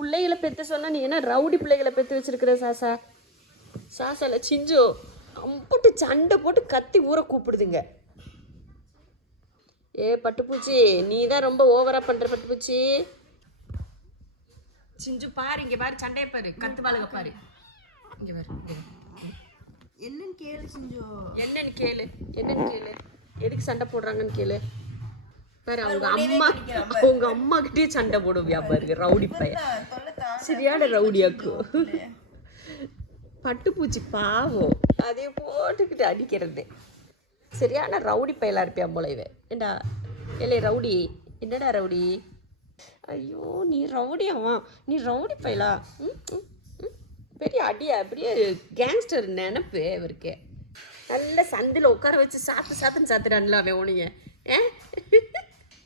பிள்ளைகளை பெற்று சொன்னால் நீ என்ன ரவுடி பிள்ளைகளை பெற்று வச்சிருக்கிற சாசா? சாசால சிஞ்சு அம்புட்டு சண்டை போட்டு கத்தி ஊரை கூப்பிடுதுங்க. ஏ பட்டுப்பூச்சி, நீ தான் ரொம்ப ஓவராக பண்ணுற பட்டுப்பூச்சி. சிஞ்சு பாரு, இங்கே பாரு, சண்டையை பாரு, கத்து பாருங்க பாரு, இங்கே பாரு. என்னன்னு கேளு சிஞ்சு. என்னன்னு கேளு, எதுக்கு சண்டை போடுறாங்கன்னு கேளு. பாரு, அவங்க அம்மா கிட்டே சண்டை போடுவியா பாருங்க, ரவுடி பையன், சரியான ரவுடியாக்கு. பட்டுப்பூச்சி பாவம், அதே போட்டுக்கிட்டு அடிக்கிறது, சரியான ரவுடி பையலாக இருப்பியான் போல இவன். ஏண்டா இல்லை ரவுடி, என்னடா ரவுடி? ஐயோ நீ ரவுடியாவா? நீ ரவுடி பையலா? பெரிய அடியா, அப்படியே கேங்ஸ்டர் நினப்பு அவருக்கு. நல்ல சந்தில் உட்கார வச்சு சாத்துன்னு சாத்துறான்ல அவன் உனிய.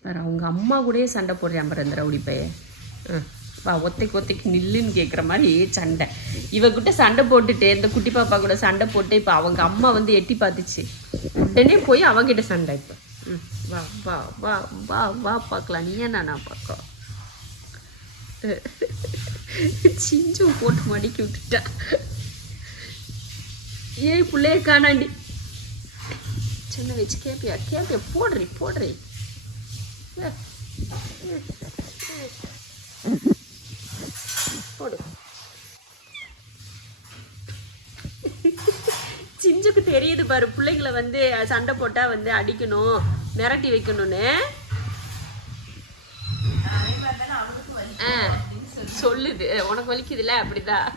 வேறு அவங்க அம்மா கூடயே சண்டை போடுறான் பாரு அந்த ரவுடி பையன். வா ஒத்தைக்கு நில்லுன்னு கேட்குற மாதிரி சண்டை. இவகிட்ட சண்டை போட்டுட்டு இந்த குட்டி பாப்பா கூட சண்டை போட்டு இப்போ அவங்க அம்மா வந்து எட்டி பார்த்துச்சு, உடனே போய் அவங்கிட்ட சண்டை. இப்போ வா வா வா வா வா பார்க்கலாம், நீ என்ன நான் பார்க்க. சிஞ்சு போட்டு மடிக்கி விட்டுட்டா. ஏய் பிள்ளைய காணாண்டி, சின்ன வச்சு கேப்பியா போடுறி. போடு. சிஞ்சுக்கு தெரியுது பாரு, பிள்ளைங்களை வந்து சண்டை போட்டால் வந்து அடிக்கணும், மிரட்டி வைக்கணும்னு. சொல்லுது, உனக்கு வலிக்குதுல்ல, அப்படிதான்.